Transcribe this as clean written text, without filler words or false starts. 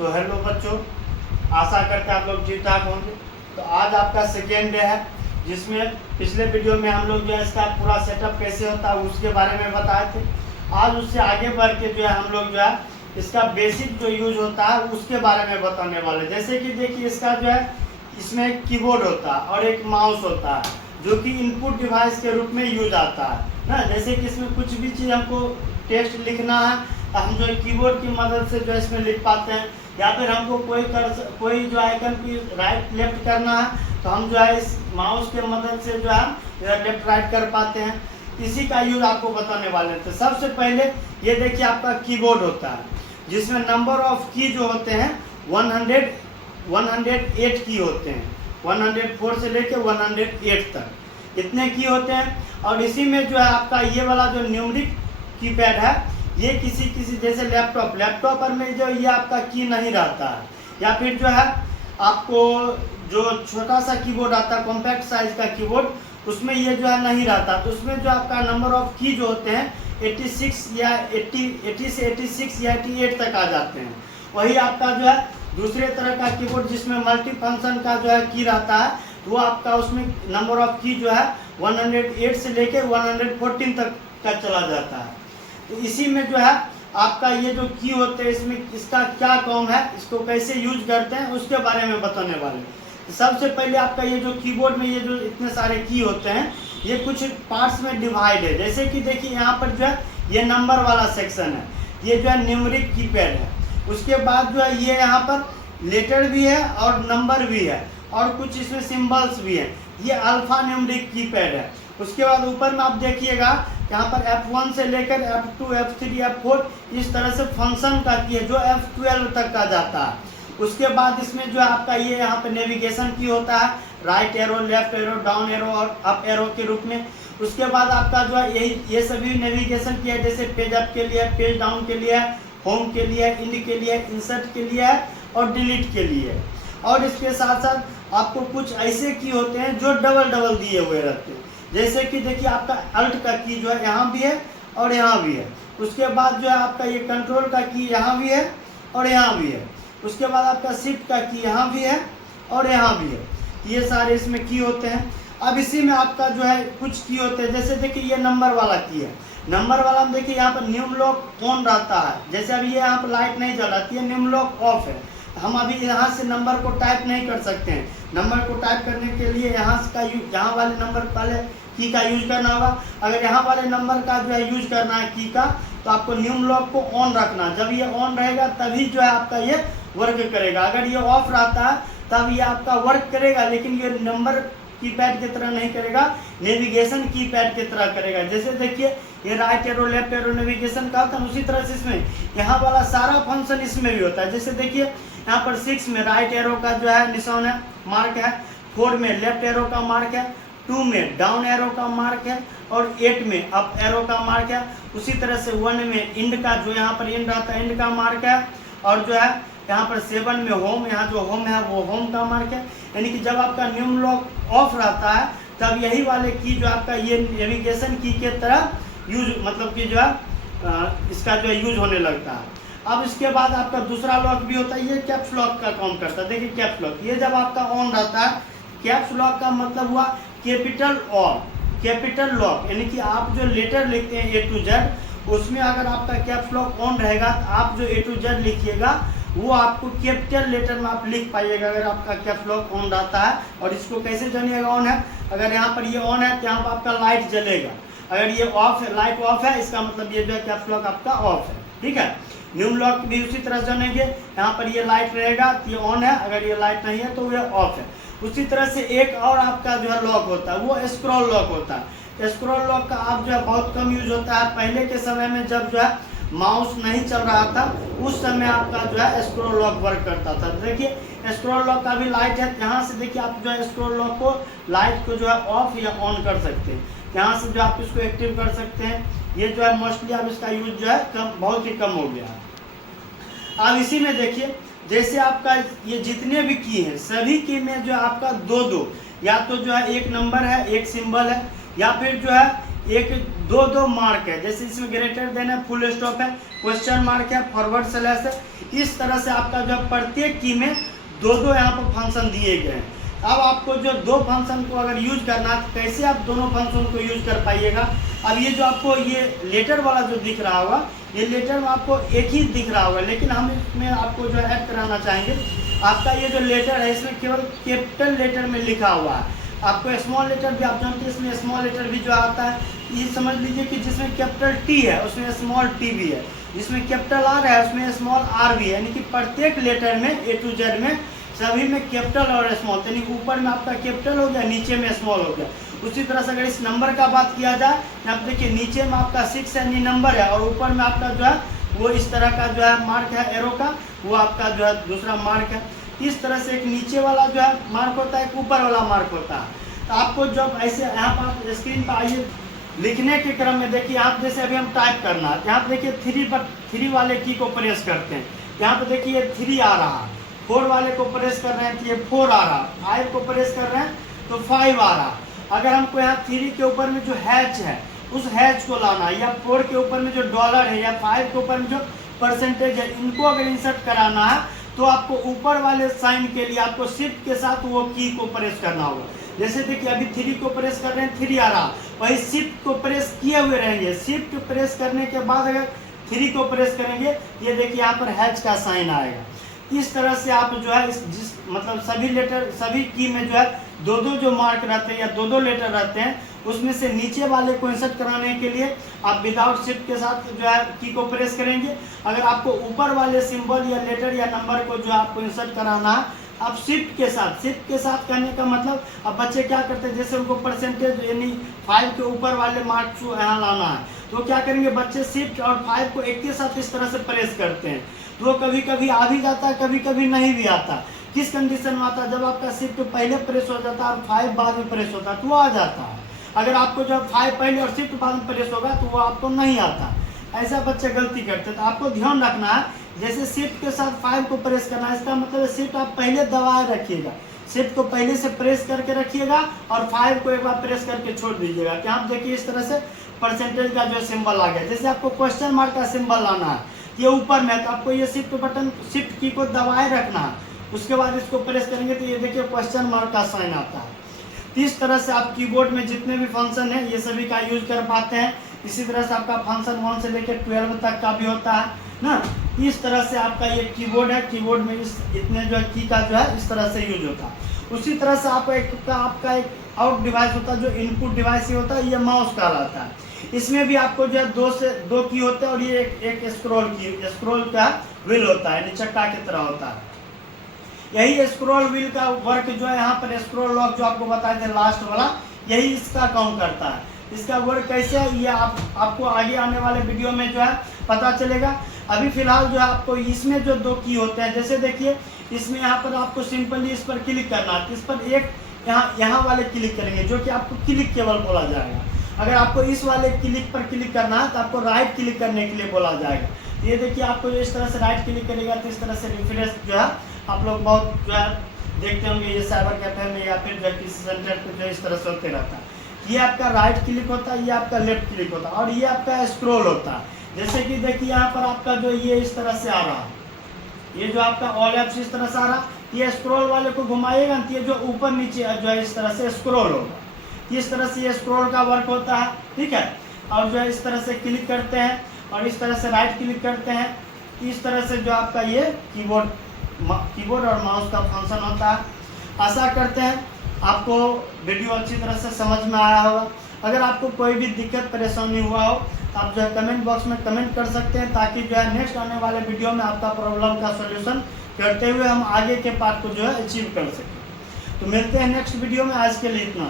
तो हेलो बच्चों, आशा करते हैं आप लोग ठीक ठाक होंगे। तो आज आपका सेकेंड डे है, जिसमें पिछले वीडियो में हम लोग जो है इसका पूरा सेटअप कैसे होता है उसके बारे में बताए थे। आज उससे आगे बढ़ के जो है हम लोग जो है इसका बेसिक जो यूज होता है उसके बारे में बताने वाले। जैसे कि देखिए, इसका जो है इसमें कीबोर्ड होता है और एक माउस होता है जो कि इनपुट डिवाइस के रूप में यूज आता है ना। जैसे कि इसमें कुछ भी चीज़ हमको टेक्स्ट लिखना है तो हम जो है कीबोर्ड की मदद से जो है इसमें लिख पाते हैं, या फिर हमको कोई जो आइकन की राइट लेफ्ट करना है तो हम जो है इस माउस के मदद से जो है लेफ्ट राइट कर पाते हैं। इसी का यूज आपको बताने वाले थे। सबसे पहले ये देखिए, आपका कीबोर्ड होता है जिसमें नंबर ऑफ की जो होते हैं 108 की होते हैं। 104 से लेके 108 तक इतने की होते हैं। और इसी में जो है आपका ये वाला जो न्यूमरिक कीपैड है, ये किसी जैसे लैपटॉप पर में जो ये आपका की नहीं रहता है, या फिर जो है आपको जो छोटा सा कीबोर्ड आता है कॉम्पैक्ट साइज का कीबोर्ड, उसमें ये जो है नहीं रहता। तो उसमें जो आपका नंबर ऑफ की जो होते हैं 86 या 80 से 86 या 88 तक आ जाते हैं। वही आपका जो है दूसरे तरह का कीबोर्ड जिसमें मल्टी फंक्शन का जो है की रहता है, तो वो आपका उसमें नंबर ऑफ की जो है 108 से लेकर 114 तक का चला जाता है। तो इसी में जो है आपका ये जो की होते हैं, इसमें इसका क्या काम है, इसको कैसे यूज करते हैं उसके बारे में बताने वाले। तो सबसे पहले आपका ये जो कीबोर्ड में ये जो इतने सारे की होते हैं, ये कुछ पार्ट्स में डिवाइड है। जैसे कि देखिए, यहाँ पर जो है ये नंबर वाला सेक्शन है, ये जो है न्यूमरिक कीपैड है। उसके बाद जो है ये यहाँ पर लेटर भी है और नंबर भी है और कुछ इसमें सिंबल्स भी है। ये अल्फा न्यूमरिक कीपैड है। उसके बाद ऊपर में आप देखिएगा, यहाँ पर F1 से लेकर F2, F3, F4 इस तरह से फंक्शन का की है जो F12 तक का जाता है। उसके बाद इसमें जो है आपका ये यहाँ पे नेविगेशन की होता है, right arrow, left arrow, down arrow और अप एरो के रूप में। उसके बाद आपका जो है ये सभी नेविगेशन की है, जैसे पेज अप के लिए, पेज डाउन के लिए, होम के लिए, इंड के लिए, इंसर्ट के लिए और डिलीट के लिए। और इसके साथ साथ आपको कुछ ऐसे की होते हैं जो डबल दिए हुए रहते हैं। जैसे कि देखिए, आपका अल्ट का की जो है यहाँ भी है और यहाँ भी है। उसके बाद जो है आपका ये कंट्रोल का की यहाँ भी है और यहाँ भी है। उसके बाद आपका शिफ्ट का की यहाँ भी है और यहाँ भी है। ये सारे इसमें की होते हैं। अब इसी में आपका जो है कुछ की होते हैं, जैसे देखिए ये नंबर वाला की है। नंबर वाला में देखिए यहाँ पर न्यूम लॉक ऑन रहता है। जैसे अभी ये यहाँ पर लाइट नहीं जल रही है, न्यूम लॉक ऑफ है। हम अभी यहाँ से नंबर को टाइप नहीं कर सकते हैं। नंबर को टाइप करने के लिए यहाँ वाले नंबर पहले की का यूज करना होगा। अगर यहाँ वाले नंबर का जो है यूज करना है की का, तो आपको न्यूम लॉक को ऑन रखना। जब ये ऑन रहेगा तभी जो है आपका ये वर्क करेगा। अगर ये ऑफ रहता है तब ये आपका वर्क करेगा, लेकिन ये नंबर कीपैड की तरह नहीं करेगा, नेविगेशन कीपैड की तरह करेगा। जैसे देखिए, ये right arrow, left arrow navigation का होता है, उसी तरह से इसमें यहाँ वाला सारा फंक्शन इसमें भी होता है। जैसे देखिए, यहाँ पर 6 में राइट एरो का जो है निशान है, मार्क है। 4 में लेफ्ट एरो का मार्क है। 2 में डाउन एरो का मार्क है और 8 में अप एरो का मार्क है। उसी तरह से 1 में इंड का, जो यहाँ पर इंड रहता है, इंड का मार्क है। और जो है यहाँ पर 7 में होम, यहाँ जो होम है वो होम का मार्क है। यानी कि जब आपका न्यूम लॉक ऑफ रहता है तब यही वाले की जो आपका ये नेविगेशन की के तरह यूज, मतलब कि जो है इसका जो है यूज होने लगता है। अब इसके बाद आपका दूसरा लॉक भी होता है, ये कैप्स लॉक का काम करता है। देखिए कैप्स लॉक, ये जब आपका ऑन रहता है, कैप्स लॉक का मतलब हुआ कैपिटल कैपिटल लॉक। यानी कि आप जो लेटर लिखते हैं A to Z, उसमें अगर आपका कैप्स लॉक ऑन रहेगा तो आप जो A to Z लिखिएगा वो आपको कैपिटल लेटर में आप लिख पाइएगा, अगर आपका कैप्स लॉक ऑन रहता है। और इसको कैसे जानिएगा ऑन है, अगर यहाँ पर ये ऑन है तो यहाँ पर आपका लाइट जलेगा। अगर ये ऑफ है, लाइट ऑफ है, इसका मतलब ये जो है कैप्स लॉक आपका ऑफ है। ठीक है। न्यूम लॉक भी उसी तरह जानेंगे, यहाँ पर ये लाइट रहेगा तो ये ऑन है, अगर ये लाइट नहीं है तो ये ऑफ है। उसी तरह से एक और आपका जो है लॉक होता है, वो स्क्रॉल लॉक होता है। स्क्रॉल लॉक का आप जो है बहुत कम यूज होता है। पहले के समय में जब जो है माउस नहीं चल रहा था, उस समय आपका जो है स्क्रॉल लॉक वर्क करता था। देखिए स्क्रॉल लॉक का भी लाइट है, यहाँ से देखिए आप जो है स्क्रॉल लॉक को, लाइट को जो है ऑफ या ऑन कर सकते हैं। यहाँ से जो आप इसको एक्टिव कर सकते हैं। ये जो है मोस्टली अब इसका यूज जो है बहुत ही कम हो गया है। अब इसी में देखिए, जैसे आपका ये जितने भी की हैं सभी की में जो आपका दो या तो जो है एक नंबर है, एक सिंबल है, या फिर जो है एक दो दो मार्क है, जैसे इसमें ग्रेटर देन है, फुल स्टॉप है, क्वेश्चन मार्क है, फॉरवर्ड स्लैश है। इस तरह से आपका जो प्रत्येक की में दो दो यहाँ पर फंक्शन दिए गए हैं। अब आपको जो दो फंक्शन को अगर यूज करना है तो कैसे आप दोनों फंक्शन को यूज कर पाइएगा। अब ये जो आपको ये लेटर वाला जो दिख रहा होगा, ये लेटर में आपको एक ही दिख रहा होगा, लेकिन हम इसमें आपको जो ऐड कराना चाहेंगे, आपका ये जो लेटर है इसमें केवल कैपिटल लेटर में लिखा हुआ है। आपको स्मॉल लेटर भी आप जानते हैं, इसमें स्मॉल लेटर भी जो आता है, ये समझ लीजिए कि जिसमें कैपिटल टी है उसमें स्मॉल टी भी है, जिसमें कैपिटल आर है उसमें स्मॉल आर भी है, यानी कि प्रत्येक लेटर में ए टू जेड में सभी में कैपिटल और स्मॉल, यानी ऊपर में आपका कैपिटल हो गया, नीचे में स्मॉल हो गया। उसी तरह से अगर इस नंबर का बात किया जाए, यहाँ पे देखिए नीचे में आपका 6 यानी नंबर है, और ऊपर में आपका जो है वो इस तरह का जो है मार्क है एरो का, वो आपका जो है दूसरा मार्क है। इस तरह से एक नीचे वाला जो है मार्क होता है, एक ऊपर वाला मार्क होता है। तो आपको जब ऐसे यहाँ पर आप स्क्रीन पर आइए, लिखने के क्रम में देखिए आप जैसे अभी हम टाइप करना है, यहाँ पे देखिए 3 वाले की को प्रेस करते हैं, यहाँ पे देखिए 3 आ रहा है, 4 वाले को प्रेस कर रहे हैं तो ये 4 आ रहा, 5 को प्रेस कर रहे हैं तो 5 आ रहा। अगर हमको यहाँ 3 के ऊपर में जो हैच है उस हैच को लाना है, या 4 के ऊपर में जो डॉलर है, या 5 के ऊपर में जो परसेंटेज है, इनको अगर इंसर्ट कराना है तो आपको ऊपर वाले साइन के लिए आपको शिफ्ट के साथ वो की को प्रेस करना होगा। जैसे देखिए अभी 3 को प्रेस कर रहे हैं, 3 आ रहा, वही शिफ्ट को प्रेस किए हुए रहेंगे। शिफ्ट प्रेस करने के बाद अगर 3 को प्रेस करेंगे, ये देखिए यहाँ पर हैच का साइन आएगा। इस तरह से आप जो है जिस मतलब सभी लेटर सभी की में जो है दो दो जो मार्क रहते हैं या दो दो लेटर रहते हैं, उसमें से नीचे वाले को इंसर्ट कराने के लिए आप विदाउट शिफ्ट के साथ जो है की को प्रेस करेंगे। अगर आपको ऊपर वाले सिंबल या लेटर या नंबर को जो आपको इंसर्ट कराना है, आप शिफ्ट के साथ करने का मतलब, अब बच्चे क्या करते हैं, जैसे उनको परसेंटेज यानी 5 के ऊपर वाले मार्क्स को यहाँ लाना है, तो क्या करेंगे बच्चे शिफ्ट और 5 को एक के साथ इस तरह से प्रेस करते हैं, तो कभी कभी आ भी जाता है, कभी कभी नहीं भी आता। किस कंडीशन में आता है, जब आपका शिफ्ट पहले प्रेस हो जाता है और 5 बाद में प्रेस होता है तो वो आ जाता है। अगर आपको जब 5 पहले और शिफ्ट बाद में प्रेस होगा तो वो आपको नहीं आता। ऐसा बच्चे गलती करते हैं, तो आपको ध्यान रखना है, जैसे शिफ्ट के साथ 5 को प्रेस करना है, इसका मतलब शिफ्ट आप पहले दबाए रखिएगा, शिफ्ट को पहले से प्रेस करके रखिएगा और 5 को एक बार प्रेस करके छोड़ दीजिएगा। क्या आप देखिए इस तरह से परसेंटेज का जो सिंबल आ गया। जैसे आपको क्वेश्चन मार्क का सिंबल लाना है, ये ऊपर में, तो आपको ये शिफ्ट की को दबाए रखना है, उसके बाद इसको प्रेस करेंगे तो ये देखिए क्वेश्चन मार्क का साइन आता है। इस तरह से आप कीबोर्ड में जितने भी फंक्शन है ये सभी का यूज कर पाते हैं। इसी तरह से आपका फंक्शन 1 से लेकर 12 तक का भी होता है ना। इस तरह से आपका ये कीबोर्ड है, कीबोर्ड में इस इतने जो है की का जो है इस तरह से यूज होता है। उसी तरह से आपका एक आउट डिवाइस होता है, जो इनपुट डिवाइस ही होता है, ये माउस कहलाता है। इसमें भी आपको जो है 2 से 2 की होते हैं, और ये एक स्क्रॉल का व्हील होता है, चक्का की तरह होता है। यही स्क्रॉल व्हील का वर्क जो है यहाँ पर स्क्रॉल लॉक जो आपको बताए थे लास्ट वाला, यही इसका काम करता है। इसका वर्क कैसे है ये आपको आगे आने वाले वीडियो में जो है पता चलेगा। अभी फिलहाल जो है आपको इसमें जो 2 की होते हैं, जैसे देखिए इसमें यहाँ पर आपको सिंपली इस पर क्लिक करना है, इस पर एक यहाँ वाले क्लिक करेंगे, जो कि आपको क्लिक केवल बोला जाएगा। अगर आपको इस वाले क्लिक पर क्लिक करना है तो आपको राइट क्लिक करने के लिए बोला जाएगा। ये देखिए आपको इस तरह से राइट क्लिक करेगा तो इस तरह से रिफ्रेश जो है आप लोग बहुत जो है देखते होंगे, ये साइबर कैफे में या फिर जो किसी सेंटर पे जो इस तरह से होते रहता है। ये आपका राइट क्लिक होता है, ये आपका लेफ्ट क्लिक होता है, और ये आपका स्क्रॉल होता है। जैसे कि देखिए यहाँ पर आपका जो ये इस तरह से आ रहा है, ये जो आपका ऑल एप्स इस तरह से आ रहा, ये स्क्रॉल वाले को घुमाइएगा तो ये जो ऊपर नीचे जो है इस तरह से स्क्रॉल होगा। इस तरह से ये स्क्रॉल का वर्क होता है, ठीक है। और जो है इस तरह से क्लिक करते हैं और इस तरह से राइट क्लिक करते हैं, इस तरह से जो आपका ये कीबोर्ड और माउस का फंक्शन होता है। आशा करते हैं आपको वीडियो अच्छी तरह से समझ में आया होगा। अगर आपको कोई भी दिक्कत परेशानी हुआ हो तो आप जो है कमेंट बॉक्स में कमेंट कर सकते हैं, ताकि जो है नेक्स्ट आने वाले वीडियो में आपका प्रॉब्लम का सॉल्यूशन करते हुए हम आगे के पार्ट को जो है अचीव कर सकें। तो मिलते हैं नेक्स्ट वीडियो में, आज के लिए इतना।